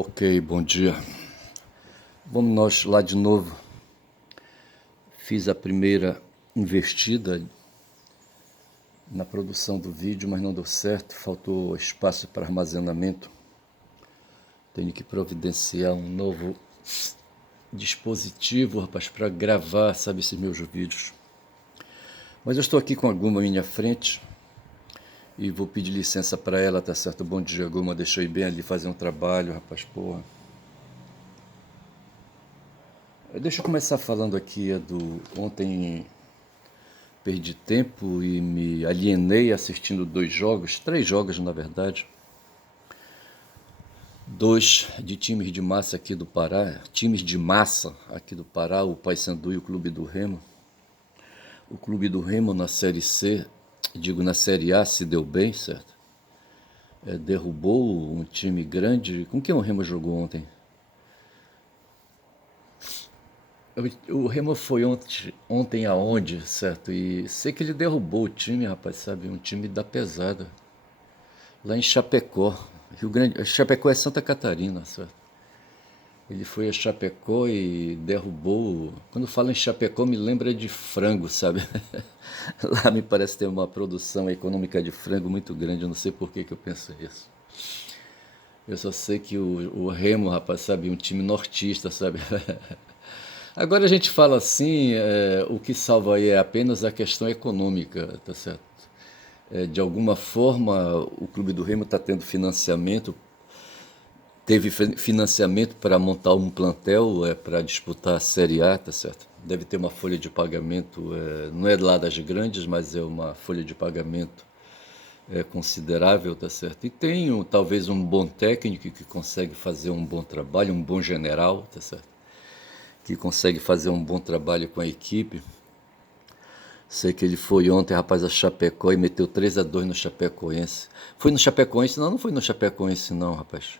Ok, bom dia. Vamos nós lá de novo. Fiz a primeira investida na produção do vídeo, mas não deu certo, faltou espaço para armazenamento. Tenho que providenciar um novo dispositivo, rapaz, para gravar, sabe, esses meus vídeos. Mas eu estou aqui com a Guma à minha frente e vou pedir licença para ela, tá certo? Bom dia, Guma, deixa eu ir bem ali fazer um trabalho, rapaz, porra. Deixa eu começar falando aqui do ontem. Perdi tempo e me alienei assistindo três jogos na verdade. Dois de times de massa aqui do Pará, o Paysandu e o Clube do Remo. O Clube do Remo na Série C, na Série A se deu bem, certo? Derrubou um time grande. Com quem o Remo jogou ontem? O Remo foi ontem aonde, certo? E sei que ele derrubou o time, rapaz, sabe? Um time da pesada. Lá em Chapecó, Rio Grande. Chapecó é Santa Catarina, certo? Ele foi a Chapecó e derrubou. Quando falo em Chapecó, me lembra de frango, sabe? Lá me parece ter uma produção econômica de frango muito grande. Eu não sei por que eu penso isso. Eu só sei que o Remo, rapaz, sabe? Um time nortista, sabe? Agora a gente fala assim, o que salva aí é apenas a questão econômica, tá certo? De alguma forma, o Clube do Remo está tendo financiamento, teve financiamento para montar um plantel para disputar a Série A, tá certo? Deve ter uma folha de pagamento, não é lá das grandes, mas é uma folha de pagamento considerável, tá certo? E tem talvez um bom técnico que consegue fazer um bom trabalho, um bom general, tá certo? Que consegue fazer um bom trabalho com a equipe. Sei que ele foi ontem, rapaz, a Chapecó e meteu 3-2 no Chapecoense. Foi no Chapecoense? Não, não foi no Chapecoense não, rapaz.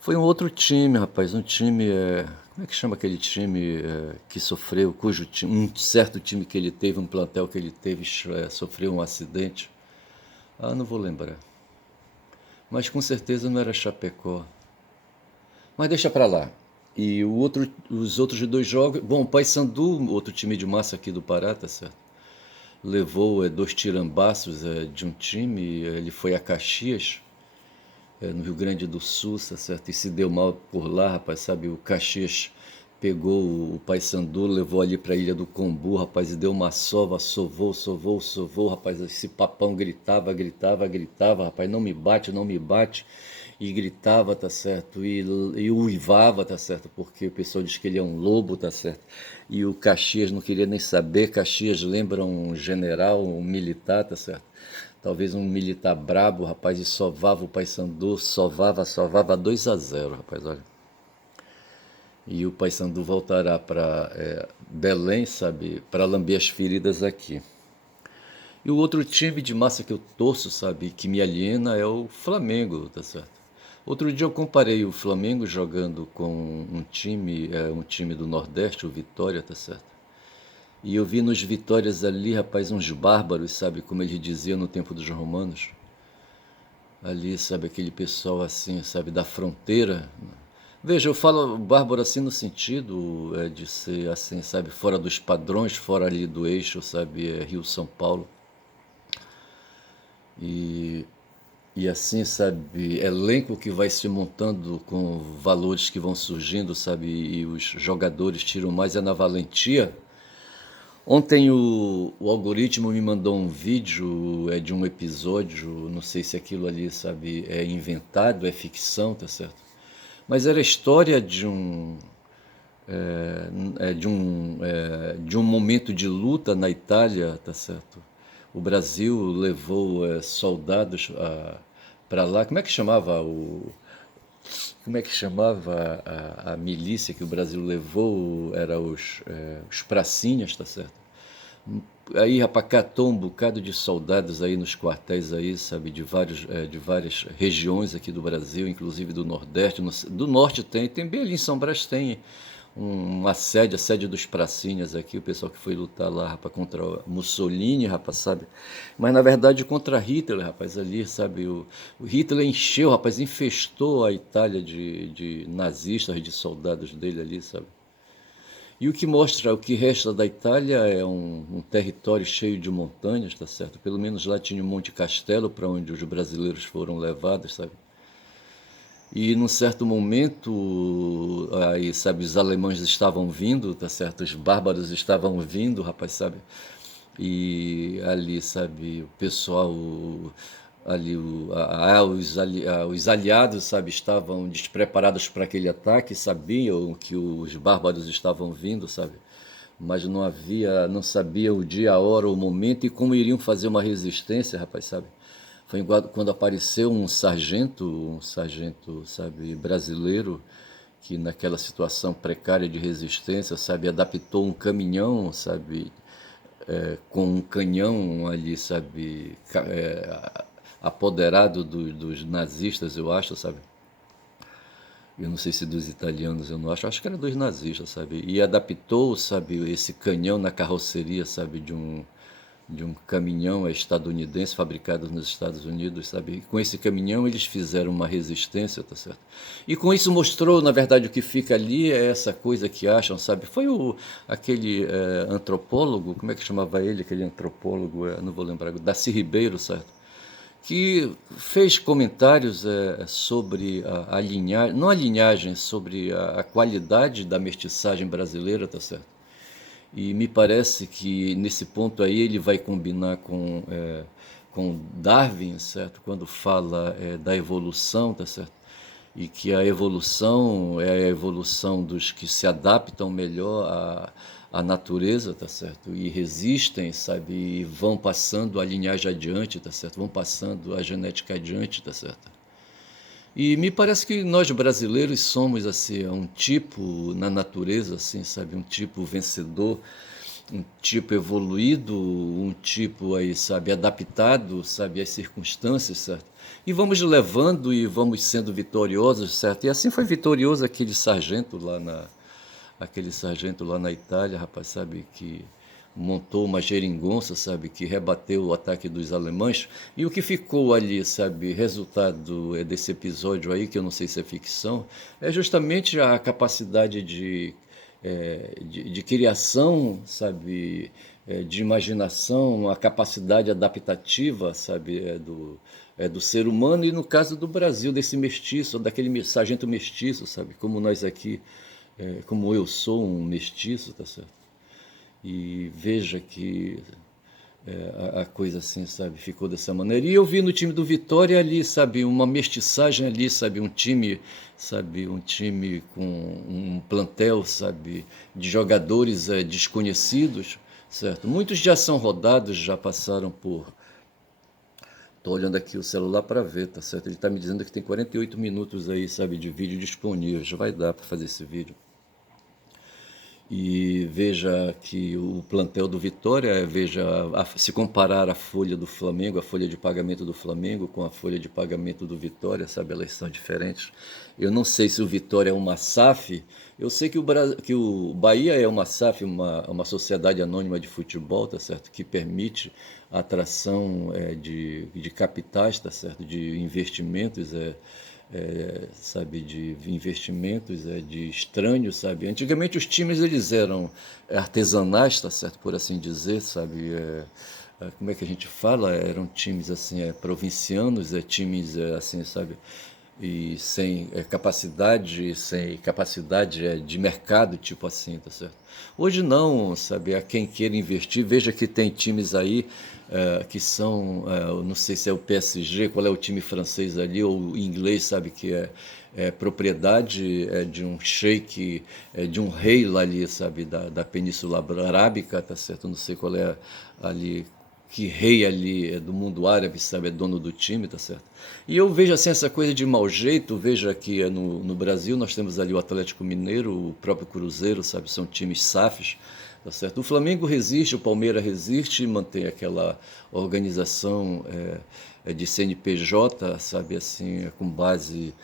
Foi um outro time, rapaz, um time, como é que chama aquele time que sofreu, um certo time que ele teve, um plantel que ele teve, sofreu um acidente. Ah, não vou lembrar. Mas com certeza não era Chapecó. Mas deixa pra lá. E os outros dois jogos. Bom, o Paysandu, outro time de massa aqui do Pará, tá certo? Levou dois tirambaços de um time. Ele foi a Caxias, no Rio Grande do Sul, tá certo? E se deu mal por lá, rapaz, sabe? O Caxias pegou o Paysandu, levou ali pra Ilha do Combu, rapaz, e deu uma sova, sovou, rapaz. Esse papão gritava, rapaz, não me bate, não me bate. E gritava, tá certo? E uivava, tá certo? Porque o pessoal diz que ele é um lobo, tá certo? E o Caxias não queria nem saber. Caxias lembra um general, um militar, tá certo? Talvez um militar brabo, rapaz, e sovava o Paysandu, sovava 2-0, rapaz, olha. E o Paysandu voltará para Belém, sabe, para lamber as feridas aqui. E o outro time de massa que eu torço, sabe, que me aliena é o Flamengo, tá certo? Outro dia eu comparei o Flamengo jogando com um time do Nordeste, o Vitória, tá certo? E eu vi nos Vitórias ali, rapaz, uns bárbaros, sabe, como eles diziam no tempo dos romanos. Ali, sabe, aquele pessoal assim, sabe, da fronteira. Veja, eu falo bárbaro assim no sentido de ser assim, sabe, fora dos padrões, fora ali do eixo, sabe, Rio-São Paulo. E assim, sabe, elenco que vai se montando com valores que vão surgindo, sabe, e os jogadores tiram mais na valentia. Ontem o algoritmo me mandou um vídeo de um episódio, não sei se aquilo ali, sabe, é inventado, é ficção, tá certo? Mas era a história de um momento de luta na Itália, tá certo? O Brasil levou soldados para lá. Como é que chamava a milícia que o Brasil levou? Era os pracinhas, tá certo? Aí, rapaz, catou um bocado de soldados aí nos quartéis aí, sabe, de várias regiões aqui do Brasil, inclusive do Nordeste. Do Norte tem bem ali em São Brás tem a sede dos pracinhas aqui, o pessoal que foi lutar lá, rapaz, contra Mussolini, rapaz, sabe? Mas na verdade contra Hitler, rapaz, ali, sabe? O Hitler encheu, rapaz, infestou a Itália de nazistas, de soldados dele ali, sabe? E o que mostra, o que resta da Itália é um território cheio de montanhas, tá certo? Pelo menos lá tinha o Monte Castelo, para onde os brasileiros foram levados, sabe? E num certo momento, aí, sabe, os alemães estavam vindo, tá certo? Os bárbaros estavam vindo, rapaz, sabe? E ali, sabe, o pessoal ali, os aliados, sabe, estavam despreparados para aquele ataque, sabiam que os bárbaros estavam vindo, sabe? Mas não havia, não sabia o dia, a hora, o momento e como iriam fazer uma resistência, rapaz, sabe? Foi quando apareceu um sargento, sabe, brasileiro, que naquela situação precária de resistência, sabe, adaptou um caminhão, sabe, com um canhão ali, sabe, apoderado dos nazistas, eu acho, sabe. Eu não sei se dos italianos, eu não acho que era dos nazistas, sabe. E adaptou, sabe, esse canhão na carroceria, sabe, de um caminhão estadunidense fabricado nos Estados Unidos, sabe? E com esse caminhão eles fizeram uma resistência, tá certo? E com isso mostrou, na verdade, o que fica ali é essa coisa que acham, sabe? Foi aquele antropólogo, como é que chamava ele, aquele antropólogo, não vou lembrar, Darcy Ribeiro, certo? Que fez comentários sobre a linhagem, não a linhagem, sobre a qualidade da mestiçagem brasileira, tá certo? E me parece que nesse ponto aí ele vai combinar com Darwin, certo? Quando fala da evolução, tá certo? E que a evolução é a evolução dos que se adaptam melhor à natureza, tá certo? E resistem, sabe? E vão passando a linhagem adiante, tá certo? Vão passando a genética adiante, tá certo? E me parece que nós brasileiros somos assim, um tipo na natureza, assim, sabe, um tipo vencedor, um tipo evoluído, um tipo aí, sabe, adaptado, sabe, às circunstâncias, certo? E vamos levando e vamos sendo vitoriosos, certo? E assim foi vitorioso aquele sargento lá na Itália, rapaz, sabe, que montou uma geringonça, sabe, que rebateu o ataque dos alemães. E o que ficou ali, sabe, resultado desse episódio aí, que eu não sei se é ficção, é justamente a capacidade de criação, sabe, de imaginação, a capacidade adaptativa, sabe, do ser humano e no caso do Brasil, desse mestiço, daquele sargento mestiço, sabe, como nós aqui, como eu sou um mestiço, tá certo? E veja que a coisa assim, sabe, ficou dessa maneira. E eu vi no time do Vitória ali, sabe, uma mestiçagem ali, sabe, um time com um plantel, sabe, de jogadores desconhecidos, certo? Muitos já são rodados, já passaram por. Estou olhando aqui o celular para ver, tá certo? Ele está me dizendo que tem 48 minutos aí, sabe, de vídeo disponível. Já vai dar para fazer esse vídeo. E veja que o plantel do Vitória, veja, se comparar a folha do Flamengo, a folha de pagamento do Flamengo com a folha de pagamento do Vitória, sabe, elas são diferentes. Eu não sei se o Vitória é uma SAF, eu sei que o Bahia é uma SAF, uma sociedade anônima de futebol, tá certo, que permite a atração de capitais, tá certo, de investimentos, sabe, de investimentos, de estranhos, sabe. Antigamente os times eles eram artesanais, tá certo, por assim dizer, sabe. Como é que a gente fala? Eram times assim, provincianos, times assim, sabe, e sem capacidade de mercado, tipo assim, tá certo? Hoje não, sabe, a quem queira investir, veja que tem times aí que são, não sei se é o PSG, qual é o time francês ali, ou inglês, sabe, que é propriedade de um sheik, de um rei lá ali, sabe, da Península Arábica, tá certo? Não sei qual é ali, que rei ali do mundo árabe, sabe, é dono do time, tá certo? E eu vejo assim essa coisa de mau jeito, veja que no Brasil nós temos ali o Atlético Mineiro, o próprio Cruzeiro, sabe, são times SAFs, tá certo? O Flamengo resiste, o Palmeiras resiste, mantém aquela organização de CNPJ, sabe, assim, com base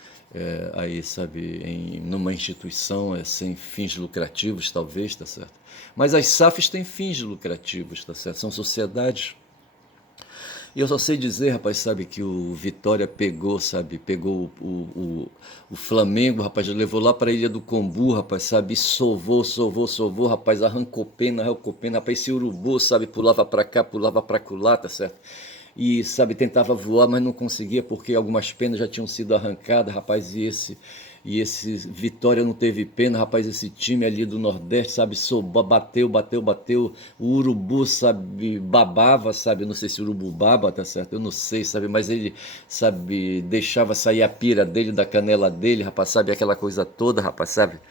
aí, sabe, numa instituição sem fins lucrativos, talvez, tá certo? Mas as SAFs têm fins lucrativos, tá certo? São sociedades. E eu só sei dizer, rapaz, sabe, que o Vitória pegou, sabe, pegou o Flamengo, rapaz, levou lá para a Ilha do Combu, rapaz, sabe, e sovou, rapaz, arrancou pena, rapaz, esse urubu, sabe, pulava para cá, pulava para lá, tá certo? E, sabe, tentava voar, mas não conseguia porque algumas penas já tinham sido arrancadas, rapaz, e esse Vitória não teve pena, rapaz, esse time ali do Nordeste, sabe, bateu, o Urubu, sabe, babava, sabe, não sei se o Urubu baba, tá certo, eu não sei, sabe, mas ele, sabe, deixava sair a pira dele, da canela dele, rapaz, sabe, aquela coisa toda, rapaz, sabe,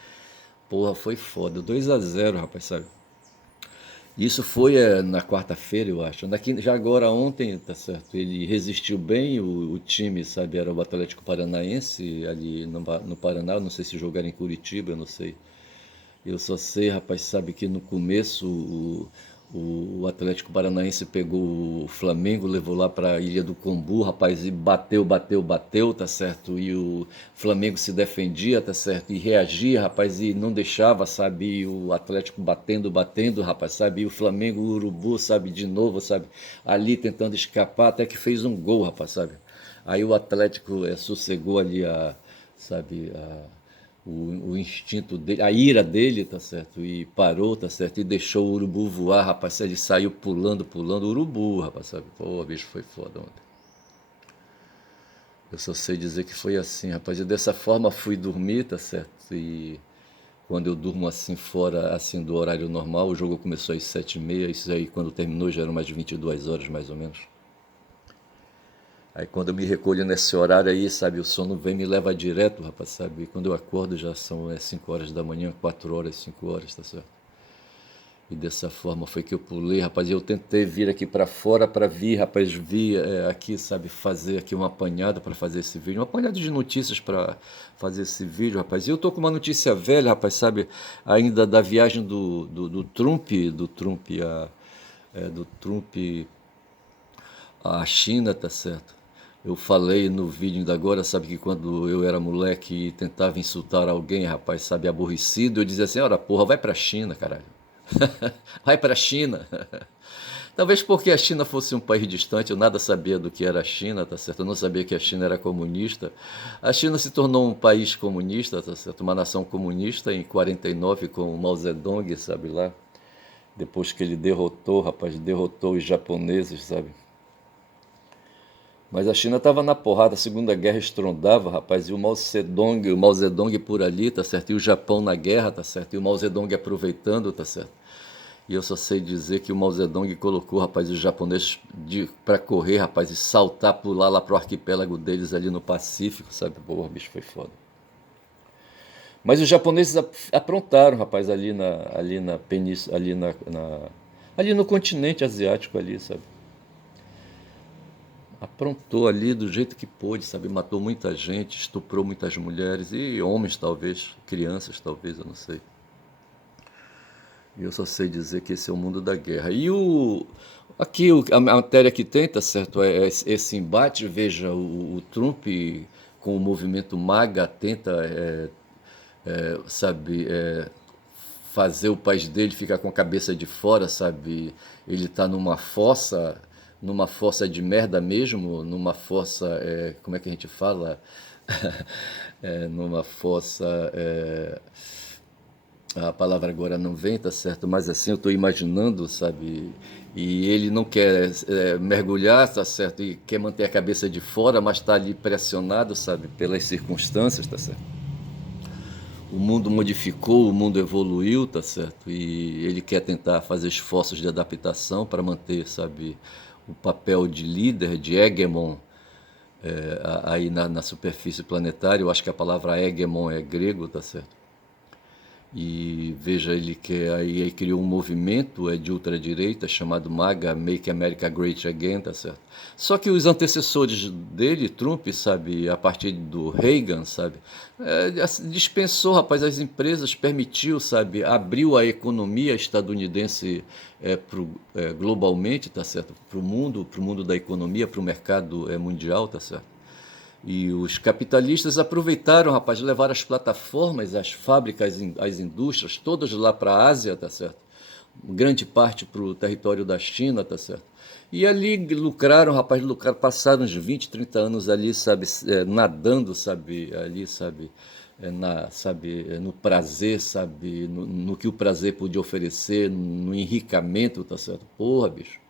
porra, foi foda, 2-0, rapaz, sabe. Isso foi na quarta-feira, eu acho. Já agora ontem, tá certo? Ele resistiu bem, o time, sabe, era o Atlético Paranaense, ali no Paraná. Eu não sei se jogaram em Curitiba, eu não sei. Eu só sei, rapaz, sabe que no começo o Atlético Paranaense pegou o Flamengo, levou lá para a Ilha do Combu, rapaz, e bateu, tá certo? E o Flamengo se defendia, tá certo? E reagia, rapaz, e não deixava, sabe? E o Atlético batendo, rapaz, sabe? E o Flamengo, o Urubu, sabe? De novo, sabe? Ali tentando escapar, até que fez um gol, rapaz, sabe? Aí o Atlético sossegou ali sabe, o instinto dele, a ira dele, tá certo? E parou, tá certo? E deixou o urubu voar, rapaz. Ele saiu pulando, urubu, rapaz, sabe? Pô, bicho, foi foda ontem. Eu só sei dizer que foi assim, rapaz. E dessa forma fui dormir, tá certo? E quando eu durmo assim fora, assim do horário normal, o jogo começou às 7h30, isso aí quando terminou já eram mais de 22 horas, mais ou menos. Aí quando eu me recolho nesse horário aí, sabe, o sono vem e me leva direto, rapaz, sabe? E quando eu acordo já são 5 horas da manhã, 4 horas, 5 horas, tá certo? E dessa forma foi que eu pulei, rapaz, e eu tentei vir aqui para fora para vir, rapaz, vi aqui, sabe, fazer aqui uma apanhada para fazer esse vídeo, uma apanhada de notícias para fazer esse vídeo, rapaz. E eu tô com uma notícia velha, rapaz, sabe, ainda da viagem do Trump à China, tá certo? Eu falei no vídeo ainda agora, sabe, que quando eu era moleque e tentava insultar alguém, rapaz, sabe, aborrecido, eu dizia assim, ora, porra, vai pra China, caralho. Vai pra China. Talvez porque a China fosse um país distante, eu nada sabia do que era a China, tá certo? Eu não sabia que a China era comunista. A China se tornou um país comunista, tá certo? Uma nação comunista em 49 com o Mao Zedong, sabe lá? Depois que ele derrotou, rapaz, derrotou os japoneses, sabe? Mas a China estava na porrada, a Segunda Guerra estrondava, rapaz, e o Mao Zedong por ali, tá certo? E o Japão na guerra, tá certo? E o Mao Zedong aproveitando, tá certo? E eu só sei dizer que o Mao Zedong colocou, rapaz, os japoneses para correr, rapaz, e saltar, pular lá pro arquipélago deles ali no Pacífico, sabe? Pô, o bicho foi foda. Mas os japoneses aprontaram, rapaz, ali na península, ali no continente asiático ali, sabe? Aprontou ali do jeito que pôde, sabe? Matou muita gente, estuprou muitas mulheres e homens, talvez, crianças, talvez, eu não sei. E eu só sei dizer que esse é o mundo da guerra. Aqui a matéria que tem, tá certo? Esse embate, veja, o Trump com o movimento MAGA tenta, sabe, fazer o país dele ficar com a cabeça de fora, sabe? Ele tá numa fossa de merda mesmo, numa fossa, como é que a gente fala? Numa fossa, a palavra agora não vem, tá certo? Mas assim eu estou imaginando, sabe? E ele não quer mergulhar, tá certo? E quer manter a cabeça de fora, mas está ali pressionado, sabe? Pelas circunstâncias, tá certo? O mundo modificou, o mundo evoluiu, tá certo? E ele quer tentar fazer esforços de adaptação para manter, sabe, o papel de líder, de hegemon, aí na superfície planetária. Eu acho que a palavra hegemon é grego, tá certo? E veja, ele que aí criou um movimento de ultradireita chamado MAGA, Make America Great Again, tá certo? Só que os antecessores dele, Trump, sabe, a partir do Reagan, sabe, dispensou, rapaz, as empresas, permitiu, sabe, abriu a economia estadunidense globalmente, tá certo, para o mundo da economia, para o mercado mundial, tá certo? E os capitalistas aproveitaram, rapaz, levaram as plataformas, as fábricas, as indústrias, todas lá para a Ásia, tá certo? Grande parte para o território da China, tá certo? E ali lucraram, rapaz, lucraram, passaram uns 20, 30 anos ali, sabe, nadando, sabe, ali, sabe, no prazer, sabe, no que o prazer podia oferecer, no enricamento, tá certo? Porra, bicho.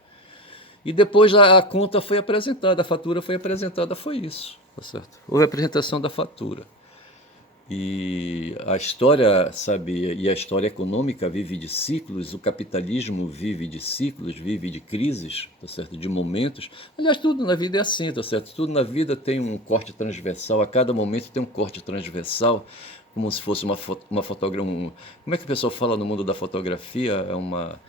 E depois a conta foi apresentada, a fatura foi apresentada, foi isso, tá certo? Houve a apresentação da fatura. E a história, sabe, e a história econômica vive de ciclos, o capitalismo vive de ciclos, vive de crises, tá certo? De momentos. Aliás, tudo na vida é assim, tá certo? Tudo na vida tem um corte transversal, a cada momento tem um corte transversal, como se fosse uma fotografia. Como é que o pessoal fala no mundo da fotografia? É uma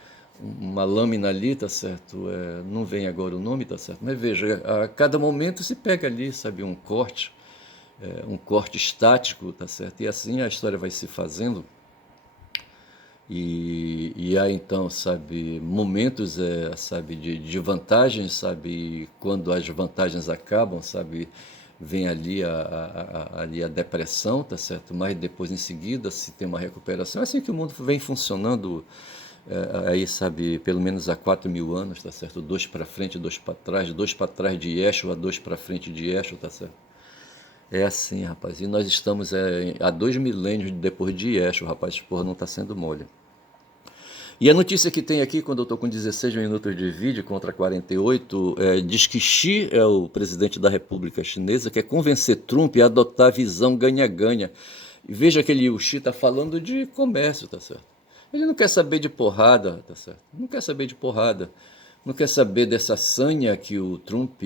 lâmina ali, tá certo? Não vem agora o nome, tá certo? Mas veja, a cada momento se pega ali, sabe, um corte estático, tá certo? E assim a história vai se fazendo. E há então, sabe, momentos, sabe, de vantagens, sabe, e quando as vantagens acabam, sabe, vem ali ali a depressão, tá certo? Mas depois, em seguida, se tem uma recuperação. É assim que o mundo vem funcionando, aí, sabe, pelo menos há 4.000 anos, tá certo? Dois para frente, dois para trás de Yeshua, dois para frente de Yeshua, tá certo? É assim, rapaz. E nós estamos há 2 milênios depois de Yeshua, rapaz. Porra, não está sendo mole. E a notícia que tem aqui, quando eu estou com 16 minutos de vídeo contra 48, diz que Xi é o presidente da República Chinesa, quer convencer Trump a adotar a visão ganha-ganha. E veja que o Xi está falando de comércio, tá certo? Ele não quer saber de porrada, tá certo? Não quer saber de porrada. Não quer saber dessa sanha que o Trump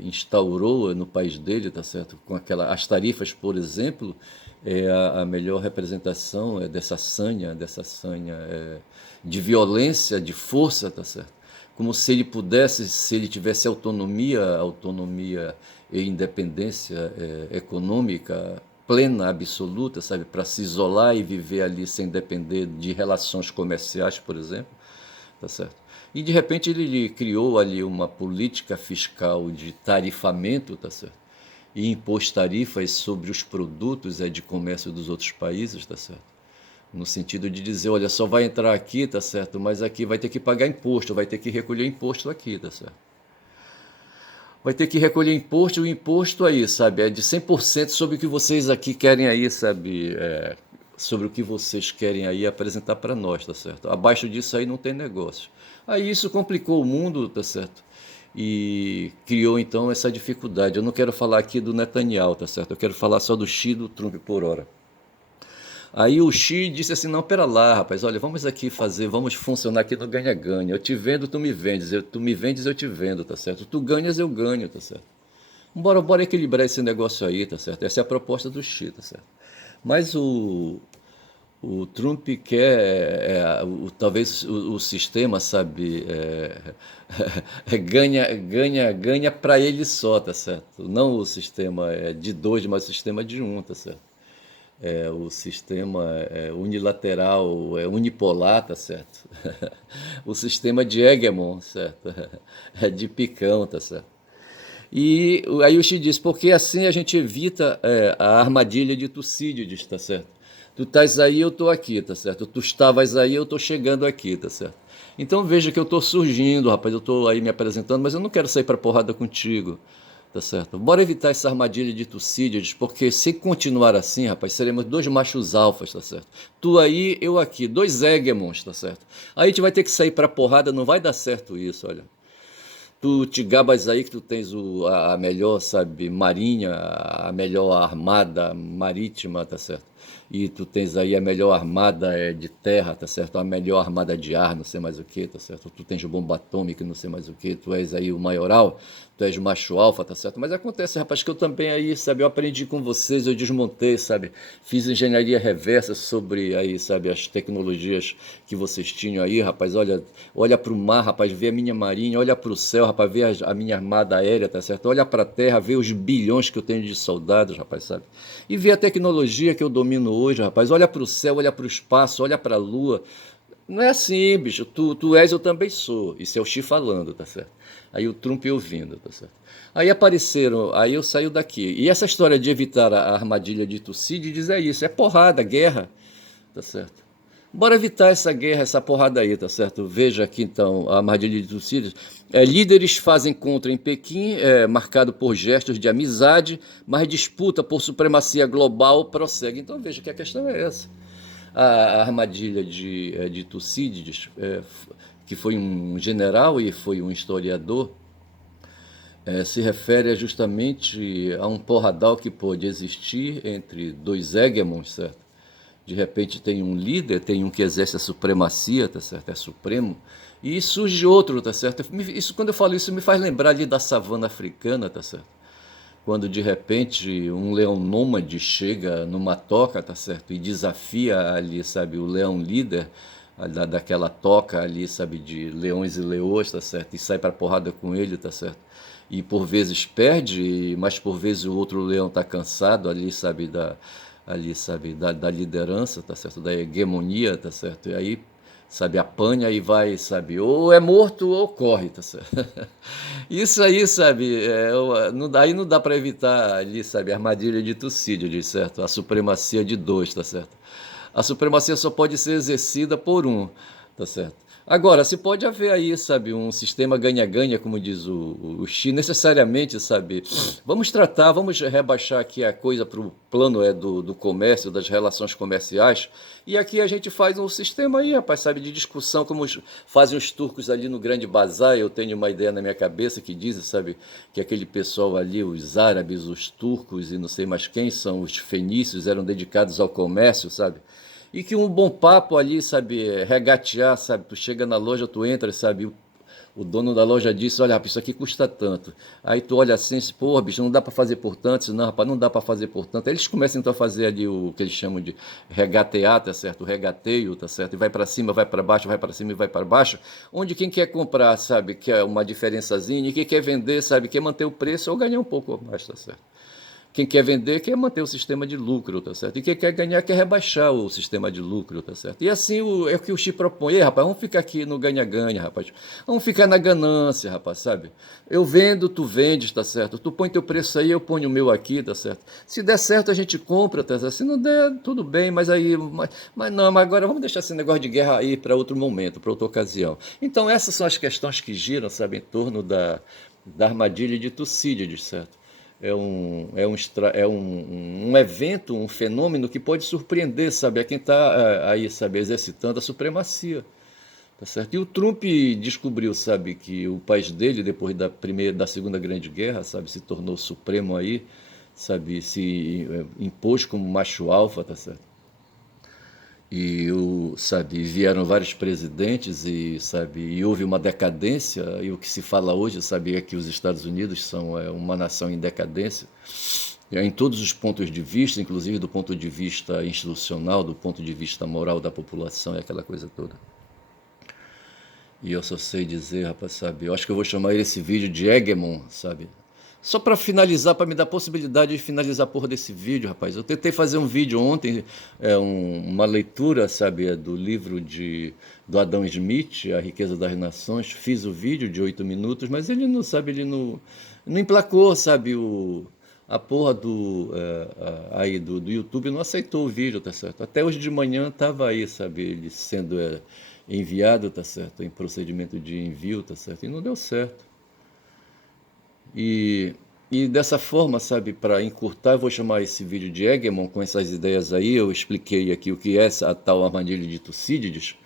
instaurou no país dele, tá certo? Com as tarifas, por exemplo, é a melhor representação dessa sanha de violência, de força, tá certo? Como se ele pudesse, se ele tivesse autonomia e independência econômica plena, absoluta, sabe, para se isolar e viver ali sem depender de relações comerciais, por exemplo, tá certo? E de repente ele criou ali uma política fiscal de tarifamento, tá certo? E impôs tarifas sobre os produtos de comércio dos outros países, tá certo? No sentido de dizer, olha, só vai entrar aqui, tá certo? Mas aqui vai ter que pagar imposto, vai ter que recolher imposto aqui, tá certo? Vai ter que recolher imposto, o imposto aí, sabe, é de 100% sobre o que vocês aqui querem aí, sabe, sobre o que vocês querem aí apresentar para nós, tá certo? Abaixo disso aí não tem negócio. Aí isso complicou o mundo, tá certo? E criou então essa dificuldade. Eu não quero falar aqui do Netanyahu, tá certo? Eu quero falar só do Xi e do Trump por hora. Aí o Xi disse assim, não, pera lá, rapaz, olha, vamos aqui vamos funcionar aqui no ganha-ganha. Eu te vendo, tu me vendes, tu me vendes, eu te vendo, tá certo? Tu ganhas, eu ganho, tá certo? Bora equilibrar esse negócio aí, tá certo? Essa é a proposta do Xi, tá certo? Mas o Trump quer, talvez o sistema, sabe, ganha para ele só, tá certo? Não o sistema de dois, mas o sistema de um, tá certo? O sistema unilateral, unipolar, tá certo? O sistema de hegemon, certo? É de picão, tá certo? E aí o Xi diz, porque assim a gente evita a armadilha de Tucídides, tá certo? Tu estás aí, eu estou aqui, tá certo? Tu estavas aí, eu estou chegando aqui, tá certo? Então veja que eu estou surgindo, rapaz, eu estou aí me apresentando, mas eu não quero sair para porrada contigo, tá certo? Bora evitar essa armadilha de Tucídides, porque se continuar assim, rapaz, seremos dois machos alfas, tá certo? Tu aí, eu aqui, dois hegemons, tá certo? Aí a gente vai ter que sair para porrada, não vai dar certo isso, olha. Tu te gabas aí que tu tens a melhor, sabe, marinha, a melhor armada marítima, tá certo? E tu tens aí a melhor armada de terra, tá certo? A melhor armada de ar, não sei mais o que, tá certo? Tu tens bomba atômica, não sei mais o que, tu és aí o maioral, tu és macho alfa, tá certo? Mas acontece, rapaz, que eu também aí, sabe, eu aprendi com vocês, eu desmontei, sabe? Fiz engenharia reversa sobre aí, sabe, as tecnologias que vocês tinham aí, rapaz. Olha para o mar, rapaz, vê a minha marinha, olha para o céu, rapaz, vê a minha armada aérea, tá certo? Olha para a terra, vê os bilhões que eu tenho de soldados, rapaz, sabe? E vê a tecnologia que eu domino hoje, rapaz. Olha para o céu, olha para o espaço, olha para a lua. Não é assim, bicho. Tu és, eu também sou. Isso é o Xi falando, tá certo? Aí o Trump ouvindo, tá certo? Aí apareceram, aí eu saio daqui. E essa história de evitar a armadilha de Tucídides é isso, é porrada, guerra, tá certo? Bora evitar essa guerra, essa porrada aí, tá certo? Veja aqui então a armadilha de Tucídides. Líderes fazem contra em Pequim, marcado por gestos de amizade, mas disputa por supremacia global prossegue. Então veja que a questão é essa. A armadilha de Tucídides, que foi um general e foi um historiador, se refere justamente a um porradal que pôde existir entre dois hegemons, certo? De repente tem um líder, tem um que exerce a supremacia, tá certo? É supremo. E surge outro, tá certo? Isso, quando eu falo isso, me faz lembrar ali da savana africana, tá certo? Quando de repente um leão nômade chega numa toca, tá certo? E desafia ali, sabe, o leão líder daquela toca ali, sabe, de leões e leoas, tá certo? E sai para porrada com ele, tá certo? E por vezes perde, mas por vezes o outro leão tá cansado ali, sabe, da liderança, tá certo? Da hegemonia, tá certo? E aí, sabe, apanha e vai, sabe, ou é morto ou corre, tá certo? Isso aí, sabe, aí não dá para evitar ali, sabe, a armadilha de Tucídides, certo? A supremacia de dois, tá certo? A supremacia só pode ser exercida por um, tá certo? Agora, se pode haver aí, sabe, um sistema ganha-ganha, como diz o Xi, necessariamente, sabe, vamos tratar, vamos rebaixar aqui a coisa para o plano do comércio, das relações comerciais, e aqui a gente faz um sistema aí, rapaz, sabe, de discussão, como fazem os turcos ali no Grande Bazar. Eu tenho uma ideia na minha cabeça que dizem, sabe, que aquele pessoal ali, os árabes, os turcos e não sei mais quem são, os fenícios, eram dedicados ao comércio, sabe? E que um bom papo ali, sabe, regatear, sabe, tu chega na loja, tu entra, sabe, o dono da loja disse, olha, rapaz, isso aqui custa tanto. Aí tu olha assim, pô, bicho, não dá para fazer por tanto. Isso, não, rapaz, não dá para fazer por tanto. Aí eles começam então a fazer ali o que eles chamam de regatear, tá certo? O regateio, tá certo? E vai para cima, vai para baixo, vai para cima e vai para baixo. Onde quem quer comprar, sabe, quer uma diferençazinha, e quem quer vender, sabe, quer manter o preço ou ganhar um pouco mais, tá certo? Quem quer vender quer manter o sistema de lucro, tá certo? E quem quer ganhar quer rebaixar o sistema de lucro, tá certo? E assim é o que o Xi propõe. Ei, rapaz, vamos ficar aqui no ganha-ganha, rapaz. Vamos ficar na ganância, rapaz, sabe? Eu vendo, tu vendes, tá certo? Tu põe teu preço aí, eu ponho o meu aqui, tá certo? Se der certo, a gente compra, tá certo? Se não der, tudo bem, mas aí. Mas não, mas agora vamos deixar esse negócio de guerra aí para outro momento, para outra ocasião. Então, essas são as questões que giram, sabe, em torno da armadilha de Tucídides, certo? Um evento, um fenômeno que pode surpreender, sabe, a quem está aí, sabe, exercitando a supremacia, tá certo? E o Trump descobriu, sabe, que o país dele, depois da Segunda Grande Guerra, sabe, se tornou supremo aí, sabe, se impôs como macho alfa, tá certo? E sabe, vieram vários presidentes e sabe, e houve uma decadência. E o que se fala hoje, sabe, é que os Estados Unidos são uma nação em decadência, em todos os pontos de vista, inclusive do ponto de vista institucional, do ponto de vista moral da população e aquela coisa toda. E eu só sei dizer, rapaz, sabe, eu acho que eu vou chamar esse vídeo de Hegemon, sabe? Só para finalizar, para me dar a possibilidade de finalizar a porra desse vídeo, rapaz. Eu tentei fazer um vídeo ontem, uma leitura, sabe, do livro do Adam Smith, A Riqueza das Nações. Fiz o vídeo de 8 minutos, mas ele não, sabe, não emplacou, sabe, a porra do YouTube não aceitou o vídeo, tá certo? Até hoje de manhã tava aí, sabe, ele sendo enviado, tá certo, em procedimento de envio, tá certo, e não deu certo. E, e dessa forma, sabe, para encurtar, eu vou chamar esse vídeo de Hegemon com essas ideias aí. Eu expliquei aqui o que é a tal armadilha de Tucídides,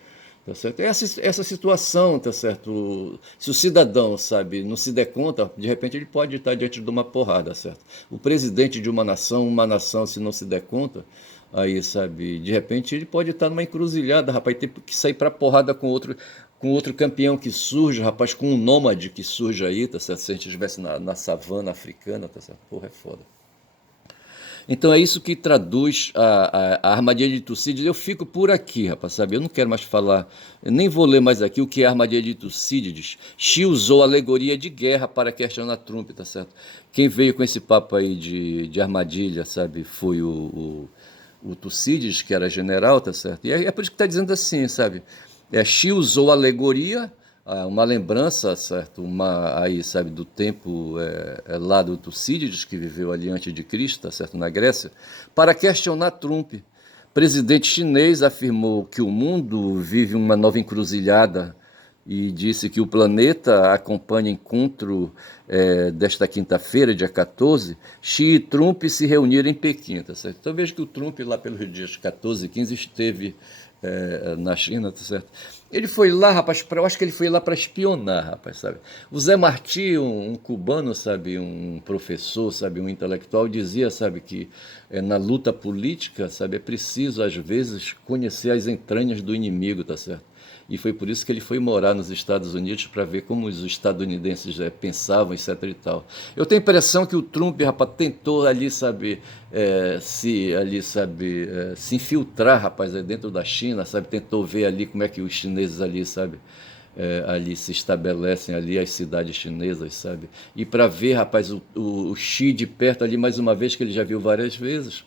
tá certo? Essa situação, tá certo? Se o cidadão, sabe, não se der conta, de repente ele pode estar diante de uma porrada, certo? O presidente de uma nação, se não se der conta, aí, sabe, de repente ele pode estar numa encruzilhada, rapaz, ter que sair pra porrada com outro campeão que surge, rapaz, com um nômade que surge aí, tá certo? Se a gente estivesse na savana africana, tá certo? Porra, é foda. Então é isso que traduz a armadilha de Tucídides. Eu fico por aqui, rapaz, sabe? Eu não quero mais falar, eu nem vou ler mais aqui o que é a armadilha de Tucídides. Xi usou alegoria de guerra para questionar Trump, tá certo? Quem veio com esse papo aí de armadilha, sabe, foi o Tucídides, que era general, tá certo? E é por isso que está dizendo assim, sabe? Xi usou alegoria, uma lembrança, certo? Aí, sabe, do tempo lá do Tucídides, que viveu ali antes de Cristo, tá certo? Na Grécia, para questionar Trump. Presidente chinês afirmou que o mundo vive uma nova encruzilhada e disse que o planeta acompanha encontro desta quinta-feira, dia 14, Xi e Trump se reuniram em Pequim, tá certo? Então vejo que o Trump lá pelos dias 14 e 15 esteve na China, tá certo? Ele foi lá, rapaz, eu acho que ele foi lá para espionar, rapaz, sabe? O Zé Martí, um cubano, sabe, um professor, sabe, um intelectual, dizia, sabe, que na luta política, sabe, é preciso, às vezes, conhecer as entranhas do inimigo, tá certo? E foi por isso que ele foi morar nos Estados Unidos para ver como os estadunidenses pensavam, etc e tal. Eu tenho a impressão que o Trump, rapaz, tentou ali, sabe, se infiltrar, rapaz, dentro da China, sabe, tentou ver ali como é que os chineses ali, sabe, ali se estabelecem ali as cidades chinesas, sabe? E para ver, rapaz, o Xi de perto ali mais uma vez, que ele já viu várias vezes,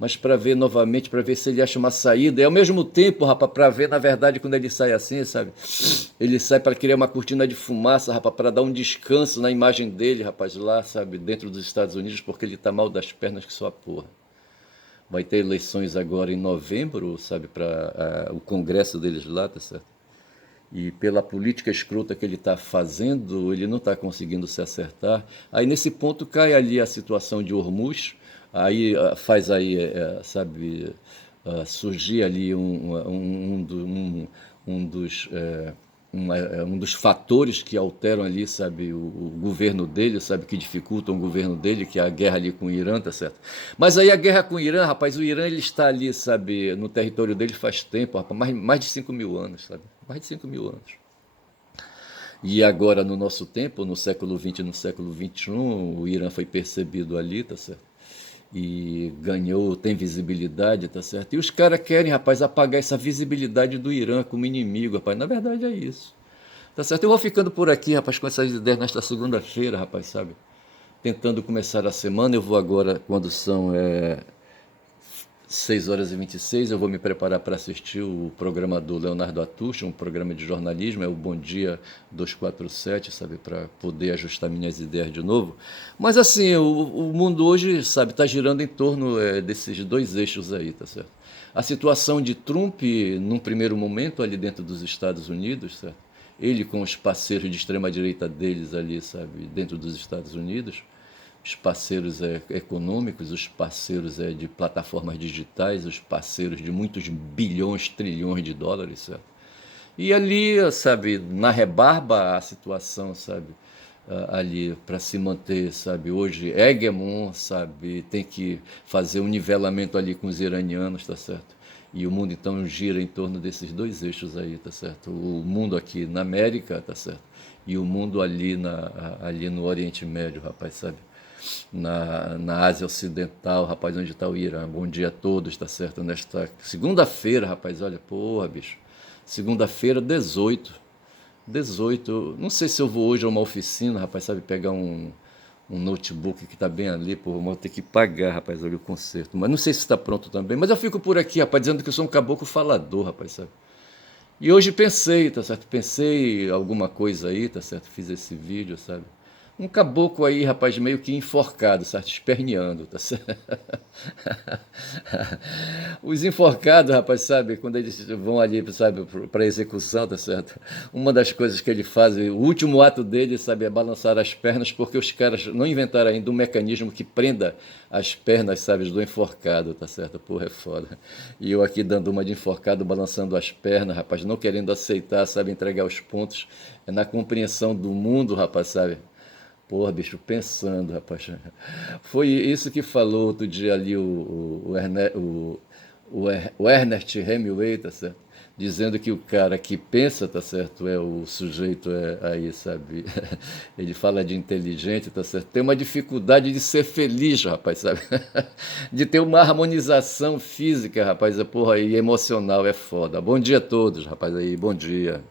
mas para ver novamente, para ver se ele acha uma saída. E ao mesmo tempo, rapaz, para ver, na verdade, quando ele sai assim, sabe? Ele sai para criar uma cortina de fumaça, rapaz, para dar um descanso na imagem dele, rapaz, lá, sabe, dentro dos Estados Unidos, porque ele tá mal das pernas que só a porra. Vai ter eleições agora em novembro, sabe, para o congresso deles lá, tá certo? E pela política escrota que ele está fazendo, ele não está conseguindo se acertar. Aí nesse ponto cai ali a situação de Hormuz, aí faz aí, sabe, surgir ali um dos um dos fatores que alteram ali, sabe, o governo dele, sabe, que dificultam o governo dele, que é a guerra ali com o Irã, tá certo? Mas aí a guerra com o Irã, rapaz, o Irã ele está ali, sabe, no território dele faz tempo, rapaz, mais de 5 mil anos, sabe? Mais de 5 mil anos. E agora, no nosso tempo, no século XX e no século XXI, o Irã foi percebido ali, tá certo? E ganhou, tem visibilidade, tá certo? E os caras querem, rapaz, apagar essa visibilidade do Irã como inimigo, rapaz. Na verdade é isso. Tá certo? Eu vou ficando por aqui, rapaz, com essas ideias nesta segunda-feira, rapaz, sabe? Tentando começar a semana. Eu vou agora, quando são 6h26, eu vou me preparar para assistir o programa do Leonardo Atucha, um programa de jornalismo, é o Bom Dia 247, sabe, para poder ajustar minhas ideias de novo. Mas assim, o mundo hoje, sabe, está girando em torno desses dois eixos aí, tá certo? A situação de Trump, num primeiro momento, ali dentro dos Estados Unidos, certo? Ele com os parceiros de extrema-direita deles ali, sabe, dentro dos Estados Unidos, os parceiros econômicos, os parceiros de plataformas digitais, os parceiros de muitos bilhões, trilhões de dólares, sabe? E ali, sabe, na rebarba a situação, sabe, ali para se manter, sabe, hoje é hegemon, sabe, tem que fazer um nivelamento ali com os iranianos, tá certo? E o mundo então gira em torno desses dois eixos aí, tá certo? O mundo aqui na América, tá certo? E o mundo ali no Oriente Médio, rapaz, sabe? Na Ásia Ocidental, rapaz, onde está o Irã. Bom dia a todos, tá certo? Nesta segunda-feira, rapaz, olha, porra, bicho. Segunda-feira, 18. Não sei se eu vou hoje a uma oficina, rapaz, sabe, pegar um notebook que está bem ali, pô, vou ter que pagar, rapaz, olha o concerto. Mas não sei se está pronto também. Mas eu fico por aqui, rapaz, dizendo que eu sou um caboclo falador, rapaz, sabe? E hoje pensei, tá certo? Pensei alguma coisa aí, tá certo? Fiz esse vídeo, sabe? Um caboclo aí, rapaz, meio que enforcado, certo? Esperneando, tá certo? Os enforcados, rapaz, sabe? Quando eles vão ali, sabe, para execução, tá certo? Uma das coisas que ele faz, o último ato dele, sabe, é balançar as pernas, porque os caras não inventaram ainda um mecanismo que prenda as pernas, sabe, do enforcado, tá certo? Porra, é foda. E eu aqui dando uma de enforcado, balançando as pernas, rapaz, não querendo aceitar, sabe, entregar os pontos, na compreensão do mundo, rapaz, sabe? Porra, bicho, pensando, rapaz. Foi isso que falou outro dia ali o Ernest Hemingway, tá certo? Dizendo que o cara que pensa, tá certo, é o sujeito aí, sabe? Ele fala de inteligente, tá certo? Tem uma dificuldade de ser feliz, rapaz, sabe? De ter uma harmonização física, rapaz, porra, e emocional é foda. Bom dia a todos, rapaz, aí, bom dia.